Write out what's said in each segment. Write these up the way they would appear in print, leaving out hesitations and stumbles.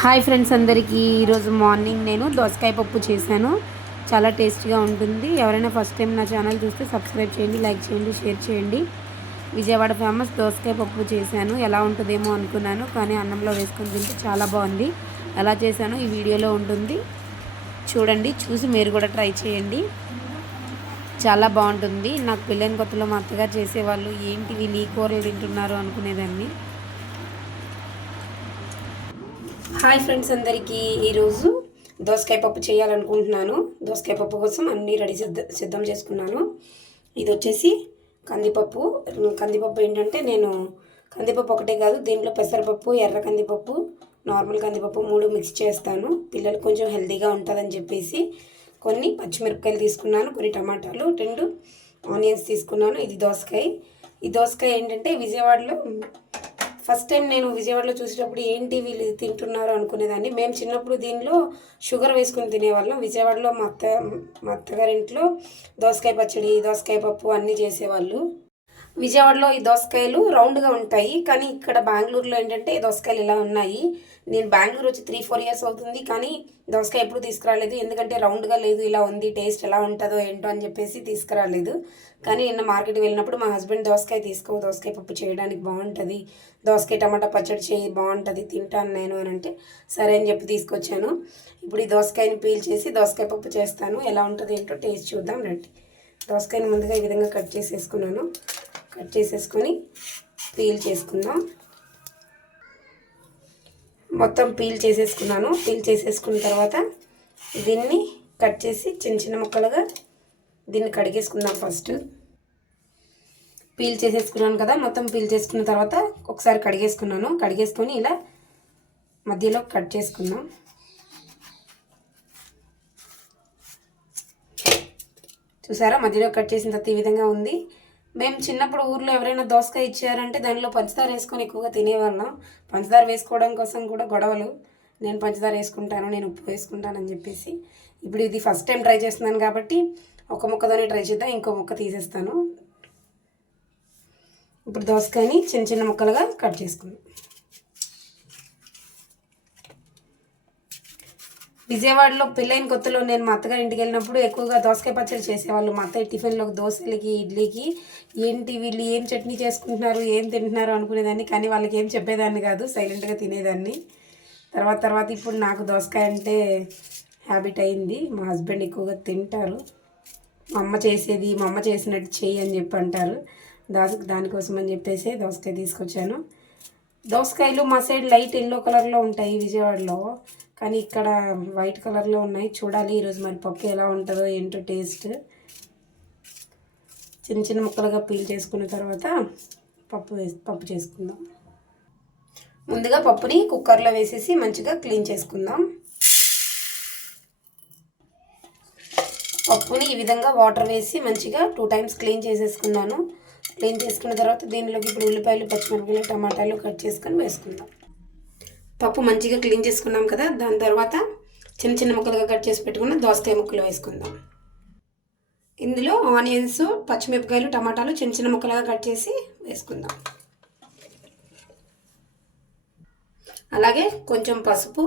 Hi friends అందరికీ ఈరోజు morning నేను దోసకాయ పప్పు చేశాను. చాలా టేస్టీగా ఉంటుంది. ఎవరైనా ఫస్ట్ టైం నా ఛానల్ చూస్తే సబ్స్క్రైబ్ చేయండి, లైక్ చేయండి, షేర్ చేయండి. విజయవాడ ఫేమస్ దోసకాయ పప్పు చేశాను. ఎలా ఉంటుందేమో అనుకున్నాను, కానీ అన్నంలో వేసుకొని తింటే చాలా బాగుంది. ఎలా చేశానో ఈ వీడియోలో ఉంటుంది, చూడండి. చూసి మీరు కూడా ట్రై చేయండి, చాలా బాగుంటుంది. నాకు పెళ్ళైన కొత్తలో మా అత్తగారు చేసేవాళ్ళు. ఏంటి వీళ్ళు ఈ కూరలు తింటున్నారు అనుకునేదాన్ని. హాయ్ ఫ్రెండ్స్ అందరికీ, ఈరోజు దోసకాయ పప్పు చేయాలనుకుంటున్నాను. దోసకాయ పప్పు కోసం అన్నీ రెడీ సిద్ధం చేసుకున్నాను. ఇది వచ్చేసి కందిపప్పు. కందిపప్పు ఏంటంటే నేను కందిపప్పు ఒకటే కాదు, దీంట్లో పెసరపప్పు, ఎర్ర కందిపప్పు, నార్మల్ కందిపప్పు 3 మిక్స్ చేస్తాను. పిల్లలు కొంచెం హెల్తీగా ఉంటుందని చెప్పేసి కొన్ని పచ్చిమిరపకాయలు తీసుకున్నాను, కొన్ని టమాటాలు, 2 ఆనియన్స్ తీసుకున్నాను. ఇది దోసకాయ. ఈ దోసకాయ ఏంటంటే విజయవాడలో ఫస్ట్ టైం నేను విజయవాడలో చూసేటప్పుడు ఏంటి వీళ్ళు తింటున్నారు అనుకునేదాన్ని. మేము చిన్నప్పుడు దీనిలో షుగర్ వేసుకుని తినేవాళ్ళం. విజయవాడలో మా అత్తగారింట్లో దోసకాయ పచ్చడి, దోసకాయ పప్పు అన్నీ చేసేవాళ్ళు. విజయవాడలో ఈ దోసకాయలు రౌండ్గా ఉంటాయి, కానీ ఇక్కడ బెంగళూరులో ఏంటంటే ఈ దోసకాయలు ఇలా ఉన్నాయి. నేను బెంగళూరు వచ్చి 3-4 ఇయర్స్ అవుతుంది, కానీ దోసకాయ ఎప్పుడు తీసుకురాలేదు. ఎందుకంటే రౌండ్గా లేదు, ఇలా ఉంది, టేస్ట్ ఎలా ఉంటుందో ఏంటో అని చెప్పేసి తీసుకురాలేదు. కానీ నిన్న మార్కెట్కి వెళ్ళినప్పుడు మా హస్బెండ్ దోసకాయ దోసకాయ పప్పు చేయడానికి బాగుంటుంది, దోసకాయ టమాటా పచ్చడి చేయి బాగుంటుంది, తింటాను నేను అని అంటే సరే అని చెప్పి తీసుకొచ్చాను. ఇప్పుడు ఈ దోసకాయని పీల్ చేసి దోసకాయ పప్పు చేస్తాను. ఎలా ఉంటుంది ఏంటో టేస్ట్ చూద్దాం రండి. దోసకాయని ముందుగా ఈ విధంగా కట్ చేసేసుకున్నాను. కట్ చేసేసుకొని పీల్ చేసుకుందాం. మొత్తం పీల్ చేసేసుకున్నాను. పీల్ చేసేసుకున్న తర్వాత దీన్ని కట్ చేసి చిన్న చిన్న ముక్కలుగా దీన్ని కడిగేసుకుందాం. ఫస్ట్ పీల్ చేసేసుకున్నాను కదా, మొత్తం పీల్ చేసుకున్న తర్వాత ఒకసారి కడిగేసుకున్నాను. కడిగేసుకొని ఇలా మధ్యలో కట్ చేసుకుందాం. చూసారా, మధ్యలో కట్ చేసిన తర్వాత ఈ విధంగా ఉంది. మేము చిన్నప్పుడు ఊర్లో ఎవరైనా దోసకాయ ఇచ్చారంటే దానిలో పంచదార వేసుకొని ఎక్కువగా తినేవాళ్ళం. పంచదార వేసుకోవడం కోసం కూడా గొడవలు. నేను పంచదార వేసుకుంటాను, నేను ఉప్పు వేసుకుంటానని చెప్పేసి. ఇప్పుడు ఇది ఫస్ట్ టైం ట్రై చేస్తున్నాను కాబట్టి ఒక ముక్కతోనే ట్రై చేద్దాం, ఇంకో ముక్క తీసేస్తాను. ఇప్పుడు దోసకాయని చిన్న చిన్న ముక్కలుగా కట్ చేసుకుందాం. విజయవాడలో పెళ్ళైన కొత్తలో నేను మా అత్తగారి ఇంటికి వెళ్ళినప్పుడు ఎక్కువగా దోసకాయ పచ్చడి చేసేవాళ్ళు. మా అత్తయ్య టిఫిన్లోకి దోశలకి, ఇడ్లీకి ఏంటి వీళ్ళు ఏం చట్నీ చేసుకుంటున్నారు, ఏం తింటున్నారు అనుకునేదాన్ని. కానీ వాళ్ళకి ఏం చెప్పేదాన్ని కాదు, సైలెంట్గా తినేదాన్ని. తర్వాత ఇప్పుడు నాకు దోసకాయ అంటే హ్యాబిట్ అయింది. మా హస్బెండ్ ఎక్కువగా తింటారు. మా అమ్మ చేసేది, మా అమ్మ చేసినట్టు చెయ్యి అని చెప్పి అంటారు. దానికోసం అని చెప్పేసి దోసకాయ తీసుకొచ్చాను. దోసకాయలు మా సైడ్ లైట్ ఎల్లో కలర్లో ఉంటాయి విజయవాడలో, కానీ ఇక్కడ వైట్ కలర్లో ఉన్నాయి. చూడాలి ఈరోజు మరి పప్పు ఎలా ఉంటుందో ఏంటో టేస్ట్. చిన్న చిన్న ముక్కలుగా పీల్ చేసుకున్న తర్వాత పప్పు చేసుకుందాం. ముందుగా పప్పుని కుక్కర్లో వేసేసి మంచిగా క్లీన్ చేసుకుందాం. పప్పుని ఈ విధంగా వాటర్ వేసి మంచిగా 2 times క్లీన్ చేసేసుకున్నాను. క్లీన్ చేసుకున్న తర్వాత దీనిలోకి ఇప్పుడు ఉల్లిపాయలు, పచ్చిమిరపకాయలు, టమాటాలు కట్ చేసుకొని వేసుకుందాం. పప్పు మంచిగా క్లీన్ చేసుకున్నాం కదా, దాని తర్వాత చిన్న చిన్న ముక్కలుగా కట్ చేసి పెట్టుకున్న దోసకాయ ముక్కలు వేసుకుందాం. ఇందులో ఆనియన్స్, పచ్చిమిరపకాయలు, టమాటాలు చిన్న చిన్న ముక్కలుగా కట్ చేసి వేసుకుందాం. అలాగే కొంచెం పసుపు,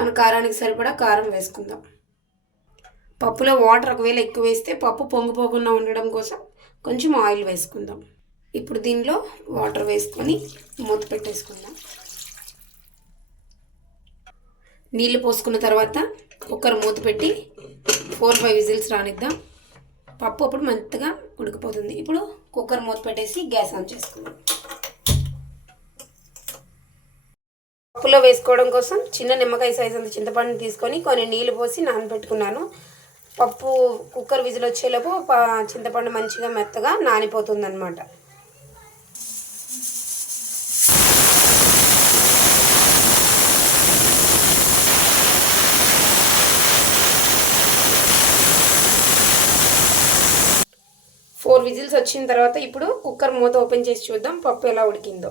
మన కారానికి సరిపడా కారం వేసుకుందాం. పప్పులో వాటర్ ఒకవేళ ఎక్కువ వేస్తే పప్పు పొంగిపోకుండా ఉండడం కోసం కొంచెం ఆయిల్ వేసుకుందాం. ఇప్పుడు దీనిలో వాటర్ వేసుకొని మూత పెట్టేసుకుందాం. నీళ్ళు పోసుకున్న తర్వాత కుక్కర్ మూత పెట్టి 4-5 విజిల్స్ రానిద్దాం. పప్పు అప్పుడు మంచిగా ఉడికిపోతుంది. ఇప్పుడు కుక్కర్ మూత పెట్టేసి గ్యాస్ ఆన్ చేసుకుందాం. పప్పులో వేసుకోవడం కోసం చిన్న నిమ్మకాయ సైజ్ అంత చింతపండుని తీసుకొని కొన్ని నీళ్ళు పోసి నానబెట్టుకున్నాను. పప్పు కుక్కర్ విజిల్ వచ్చేలోపు చింతపండు మంచిగా మెత్తగా నానిపోతుంది అన్నమాట. ఫోర్ విజిల్స్ వచ్చిన తర్వాత ఇప్పుడు కుక్కర్ మూత ఓపెన్ చేసి చూద్దాం పప్పు ఎలా ఉడికిందో.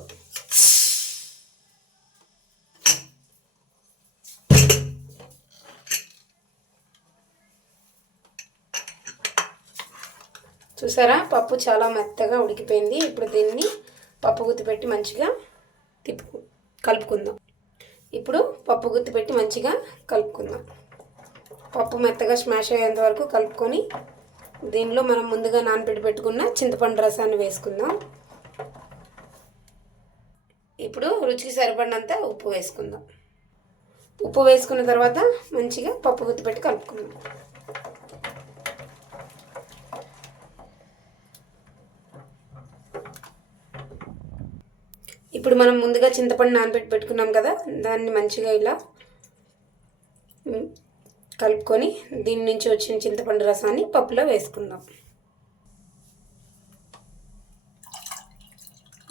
చూసారా, పప్పు చాలా మెత్తగా ఉడికిపోయింది. ఇప్పుడు దీన్ని పప్పు గుత్తి పెట్టి మంచిగా కలుపుకుందాం. ఇప్పుడు పప్పు గుత్తి పెట్టి మంచిగా కలుపుకుందాం. పప్పు మెత్తగా స్మాష్ అయ్యేంత వరకు కలుపుకొని దీనిలో మనం ముందుగా నానబెట్టి పెట్టుకున్న చింతపండు రసాన్ని వేసుకుందాం. ఇప్పుడు రుచికి సరిపడినంత ఉప్పు వేసుకుందాం. ఉప్పు వేసుకున్న తర్వాత మంచిగా పప్పు గుత్తి పెట్టి కలుపుకుందాం. ఇప్పుడు మనం ముందుగా చింతపండు నానబెట్టి పెట్టుకున్నాం కదా, దాన్ని మంచిగా ఇలా కలుపుకొని దీని నుంచి వచ్చిన చింతపండు రసాన్ని పప్పులో వేసుకుందాం.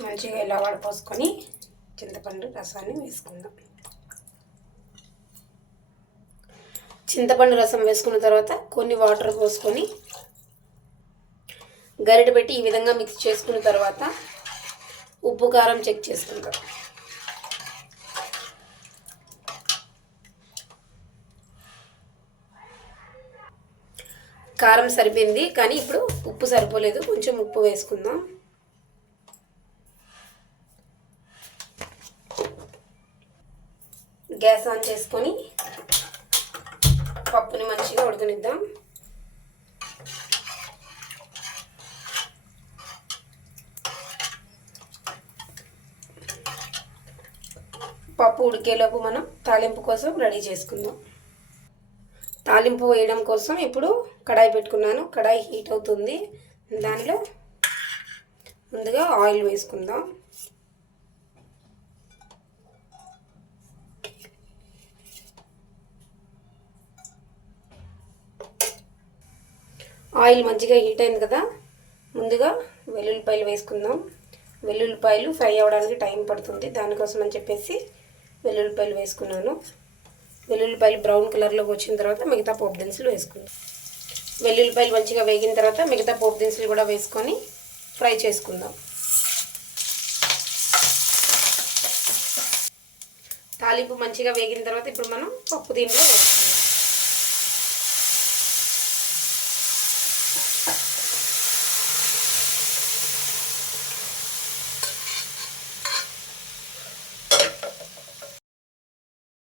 మంచిగా ఇలా వడపోసుకొని చింతపండు రసాన్ని వేసుకుందాం. చింతపండు రసం వేసుకున్న తర్వాత కొన్ని వాటర్ పోసుకొని గరిటె పెట్టి ఈ విధంగా మిక్స్ చేసుకున్న తర్వాత ఉప్పు కారం చెక్ చేసుకుందాం. కారం సరిపోయింది, కానీ ఇప్పుడు ఉప్పు సరిపోలేదు, కొంచెం ఉప్పు వేసుకుందాం. గ్యాస్ ఆన్ చేసుకొని పప్పుని మంచిగా ఉడకనిద్దాం. పప్పు ఉడికేలోపు మనం తాలింపు కోసం రెడీ చేసుకుందాం. తాలింపు వేయడం కోసం ఇప్పుడు కడాయి పెట్టుకున్నాను. కడాయి హీట్ అవుతుంది. దానిలో ముందుగా ఆయిల్ వేసుకుందాం. ఆయిల్ మంచిగా హీట్ అయింది కదా, ముందుగా వెల్లుల్లిపాయలు వేసుకుందాం. వెల్లుల్లిపాయలు ఫ్రై అవ్వడానికి టైం పడుతుంది, దానికోసం అని చెప్పేసి వెల్లుల్లిపాయలు వేసుకున్నాను. వెల్లుల్లిపాయలు బ్రౌన్ కలర్లోకి వచ్చిన తర్వాత మిగతా పోపు దినుసులు వేసుకుందాం. వెల్లుల్లిపాయలు మంచిగా వేగిన తర్వాత మిగతా పోపు దినుసులు కూడా వేసుకొని ఫ్రై చేసుకుందాం. తాలింపు మంచిగా వేగిన తర్వాత ఇప్పుడు మనం పప్పు దీంట్లో వేసుకుందాం.